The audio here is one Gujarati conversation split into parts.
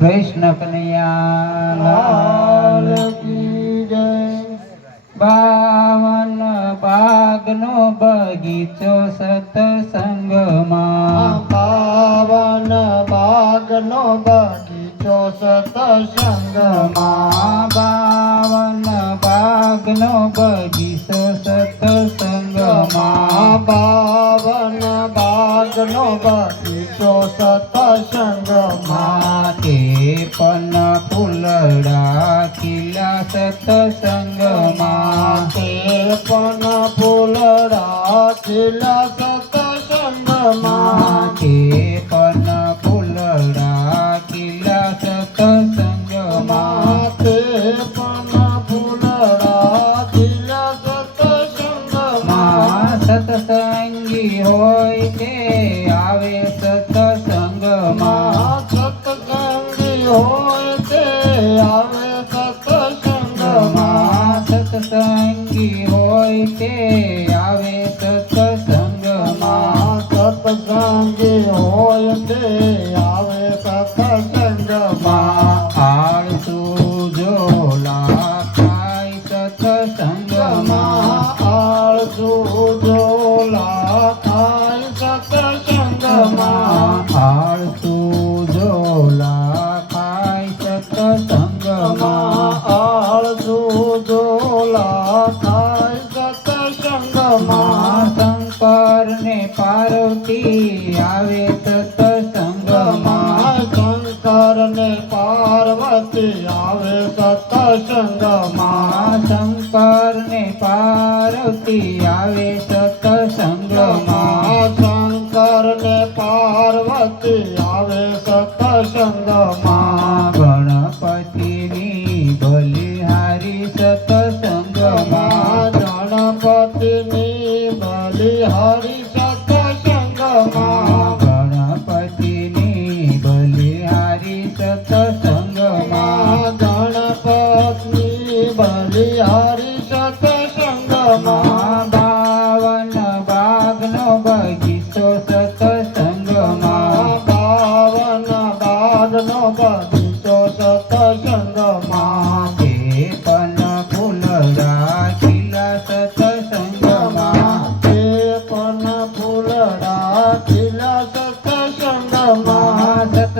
કૃષ્ણ કનૈયા બાવન બાગનો બગીચો સતસંગમાં. બાવન બાગનો બગ જો સતસંગમાં બાવન બાગનો બગીચો સતસંગમાં બાવન બાગનો બગીચો સતસંગમાં તે પણ ફૂલડા કિલ્લા સતસંગમાં તે પણ ફૂલડા કિલ્લા સતસંગમાં તે પણ পদমা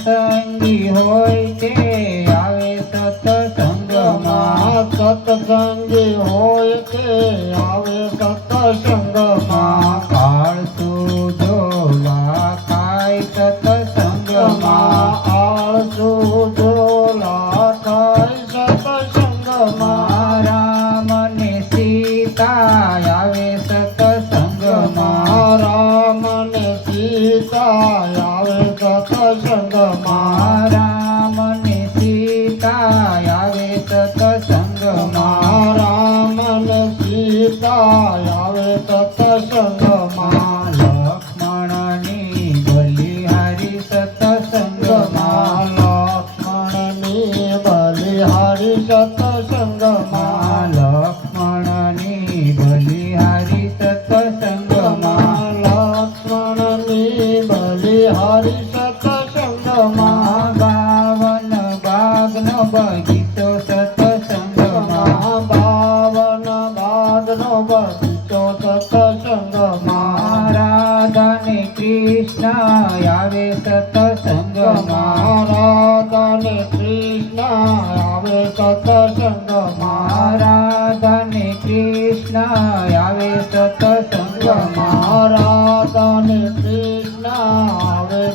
સત્સંગી હોય તે આવે સત્સંગમાં સત્સંગી હોય તે આવે સત્સંગ ta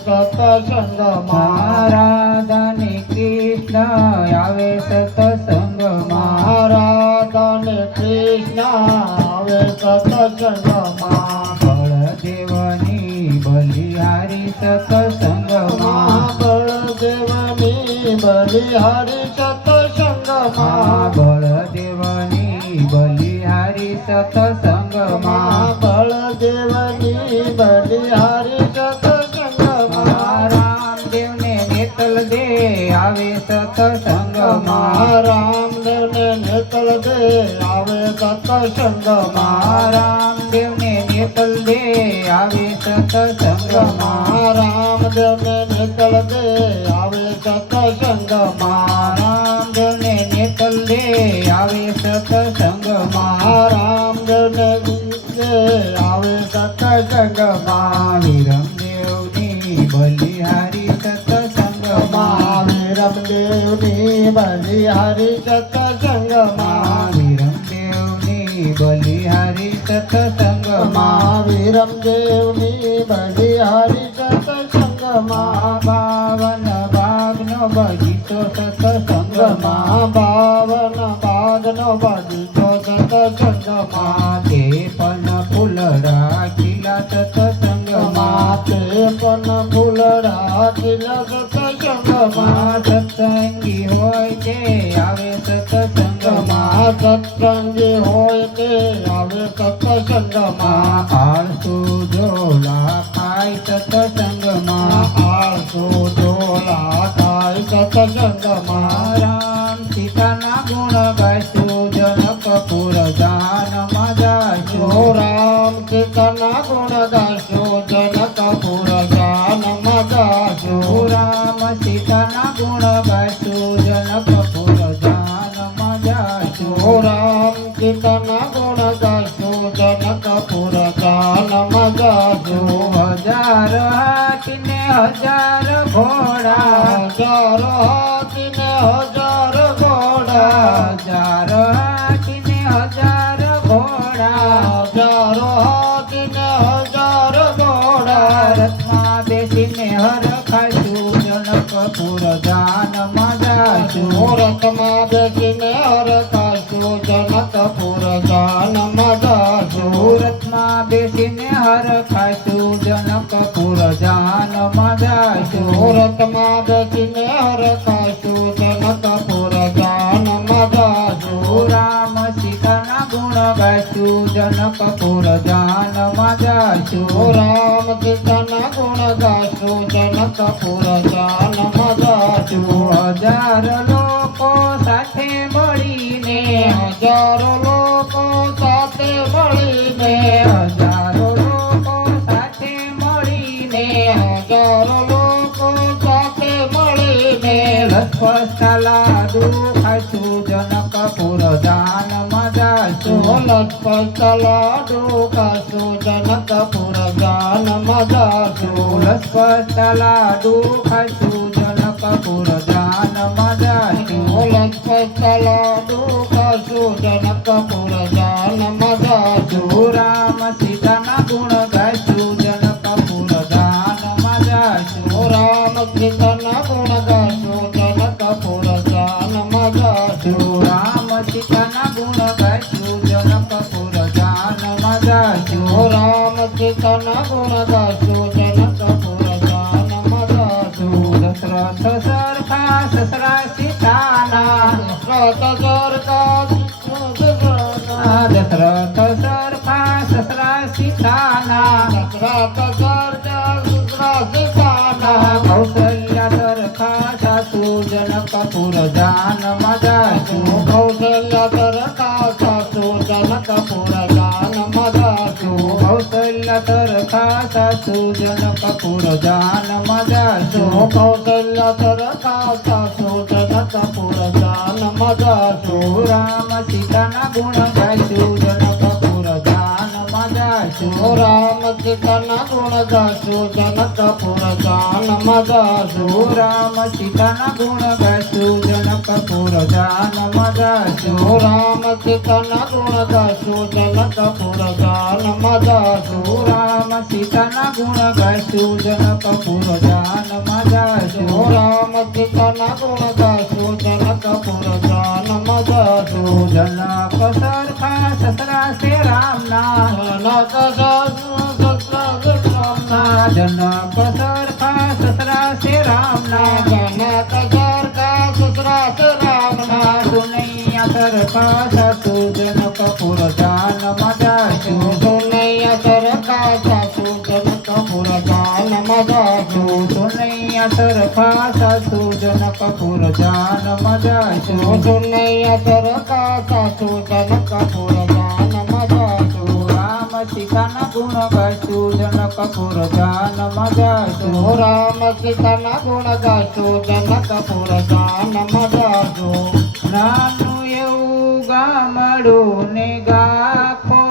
સતસંગ મહારાધાની કૃષ્ણ આવે સતસંગ મહારાધાની કૃષ્ણ આવે સતસંગ મહાબળ દેવની બલિહારી સતસંગ મહાબળ દેવની બલિહારી સતસંગ મહાબળ દેવની બલિહારી સતસંગ મહાબળ દેવની બલિહારી સંગ મહારામ દેવને નેતલ દે, આવે સત સંગ મહારામ દેવને નેતલ દે, આવે સત સંગ મહારામ દેવને નેતલ દે, આવે સત સંગ બલિહારી સત્સંગમાં વિરમદેવની બલિહારી સત્સંગમાં મહાવીરમદેવની બલિહારી સત્સંગમાં બાવન ભાગનો બગીચો સત્સંગમાં બાવન બાગનો બગીચો સત્સંગમાં તે પણ ફૂલ રાખીલા સત્સંગમાં તે પણ ફૂલ રાખીલા સત્સંગમાં સત્સંગી તે આવે સત્સંગમાં સત્સંગી હોય કે આવે સત્સંગમાં ગાશો હજાર હાથીને હજાર ઘોડા. હજાર હાથીને હજાર ઘોડા. હજાર જનકપુર જાન જાઈશું મુહૂર્તમાં બેસીને હરખાશું જનકપુર જાનમાં જાશું રામ સીતાના ગુણ ગાઈશું જનકપુર જાનમાં જાઈશું રામ સીતાના ગુણ ગાશું જનકપુર જાન જાશું હજાર લોકો સાથે મળીને હજાર લોકો સાથે મળીને હજારો લખપતના લાડુ ખાઈશું જનકપુર જાનમાં જાઈશું લખપત લાડુ કાશું જનકપુર જાનમાં જાશું લખપતના લાડુ ખાઈશું જનકપુર જાનમાં જાઈશું લખપત લાડુ કાશું જનકપુર જાનમાં જાશું રામ સીતાના ગુણ સીતાના ગુણ ગાશું જનકપુર જાનમાં જાશું દશરથ સરખા સસરા સીતાના દશરથ સરકાર દશરથ કૌશલ્યા સરખા સાસુ જનકપુર જાનમાં જાઈશું કૌશલ્ય સરકાર સાસુ જનકપુર જાનમાં જાશું કૌશલ્યા સરખા સાસુ જનકપુર જાનમાં જાઈશું કૌશલ્ય સરકાર સાસુ જનકપુર જાનમાં જાશું રામ સીતાના ગુણ ગાઈશું જન કપૂર જાન રામ સીતાના ગુણ ગાશું જનકપુર જાનમાં જાશું રામ ગાઈશું જનકપુર જાનમાં જાઈશું રામ જાશું જનક સરખા સસરા છે જનક સરખા સસરા છે રામના. જનક સરકાર સસરા રામના. સુનૈયા સરખા સાસુ જનકપુર જાનમાં જાઈશું સુનૈયા સરકાર સાસુ જનકપુર જાનમાં જાશું સુનૈયા સરખા સાસુ જનકપુર જાનમાં જાઈશું સુનૈયા સરકાર સાસુ જનકપુર જાનમાં સીતાના ગુણ ગાશો જનક પુર જાન મજાશો રામ સીતાના ગુણ ગાશો જનક પુર જાન મજાશો નાનું એવું ગામડું ને ગાખો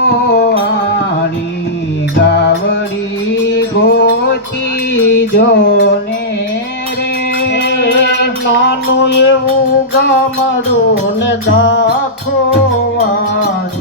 આણી ગાવડી ગોતી જોને રે નાનું એવું ગામડું ને ગાખો આણી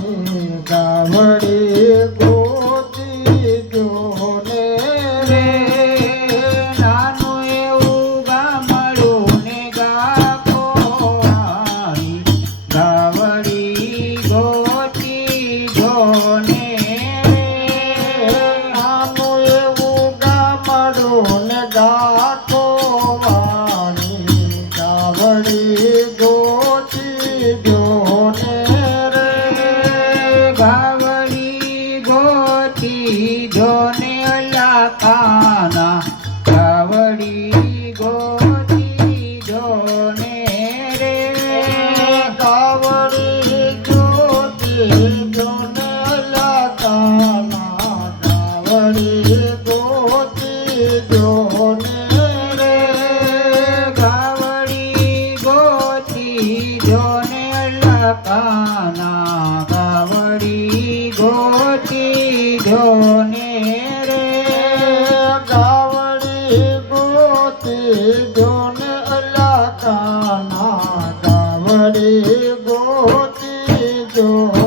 Oh.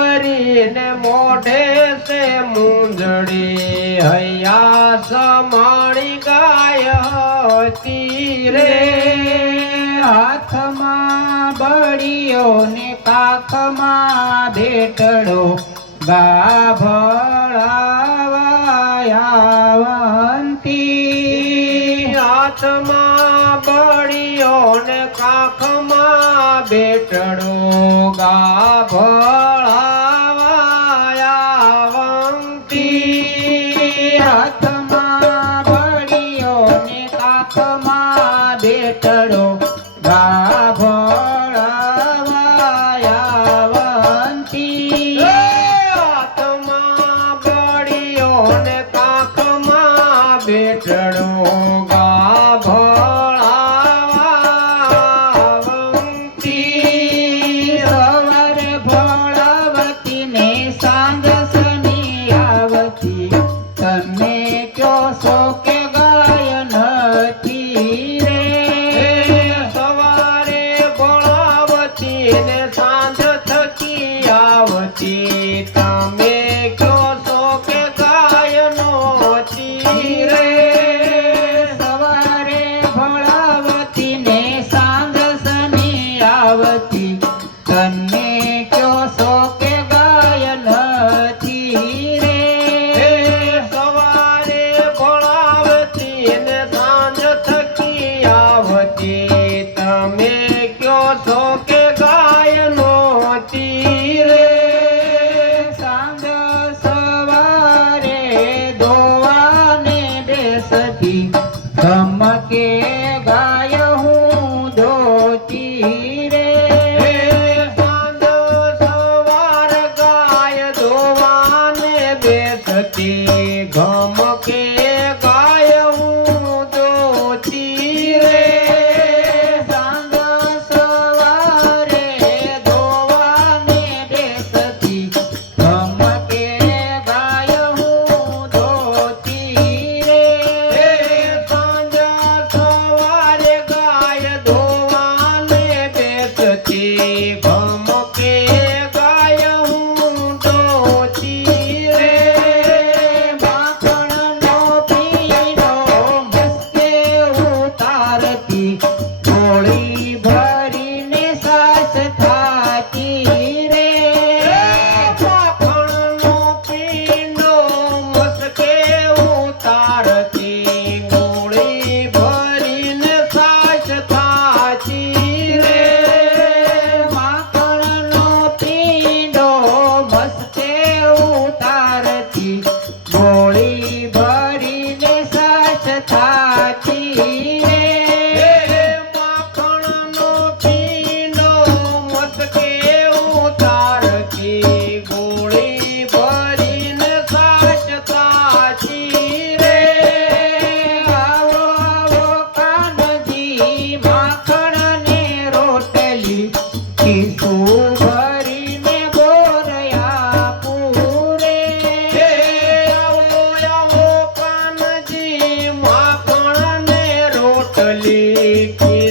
કરીને મોઢે સે મૂંજડી હૈયા સમાણી ગાય હતી રે. હાથમાં બળીઓ ને કાખમાં ભેટડો ગાભળાવંતી હાથમાં બળીઓ ને કાખમાં બેટડો ગાભળા চলে কি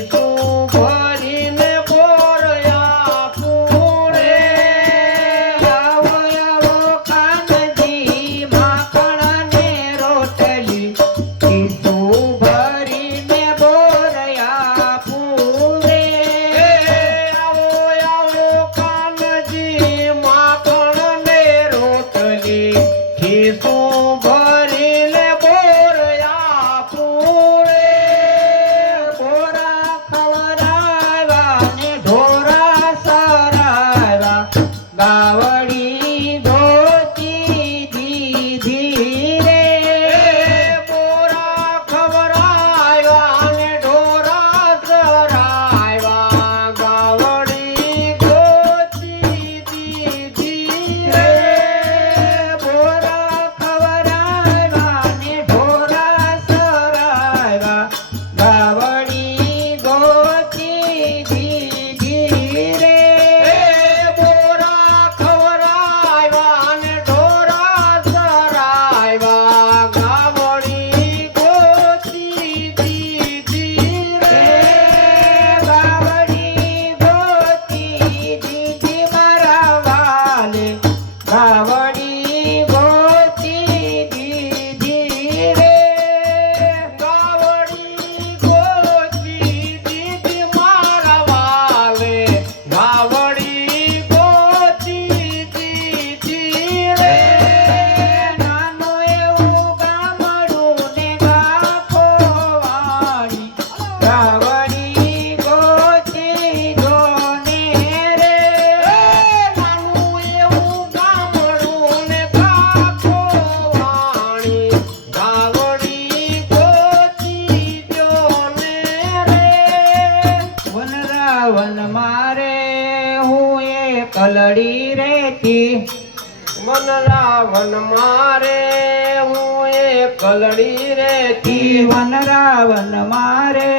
પલડી રે જીવન રાવણ મારે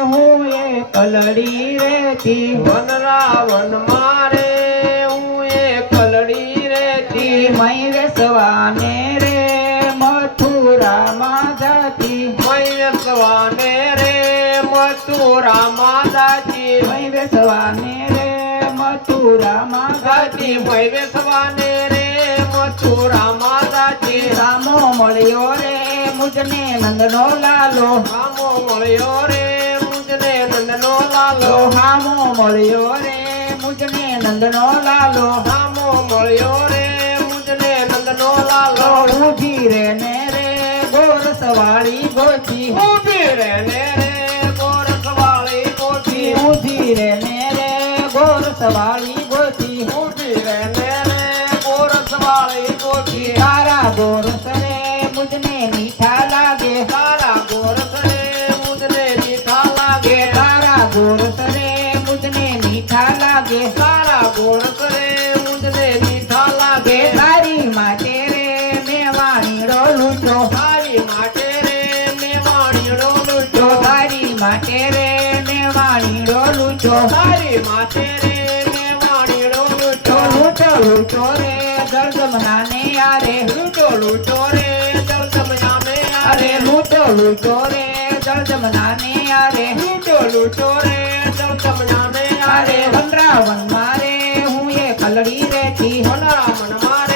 હું એ પલડી રે જીવન રાવણ મારે હું એ પલડી રે જી મય સવાને રે મથુરામાં જતી. મય સવાને રે મથુરામાં જતી. મય સવાને રે મથુરામાં જતી. મય સવાને રે મથુરામાં જતી. રામો મળ્યો રે મુજને નંદનો લાલો. હામો મળ્યો રે મુજને નંદનો લાલો. હામો મળ્યો રે મુજને નંદનો લાલો. હામો મળ્યો રે મુજને નંદનો લાલો. ઊભી રે ને રે ગોર સવાળી ગોચી ઊભી રે ને રે ગોર સવાળી ગોચી ઊભી રે ને મારી માથે રે મે માણીડો લૂટો લૂટો લૂટો રે. દર્દ મનાને આરે લૂટો લૂટો રે. દર્દ મનાને આરે લૂટો લૂટો રે. દર્દ મનાને મારે. હું એ કલડી રેથી હોના મન મારે.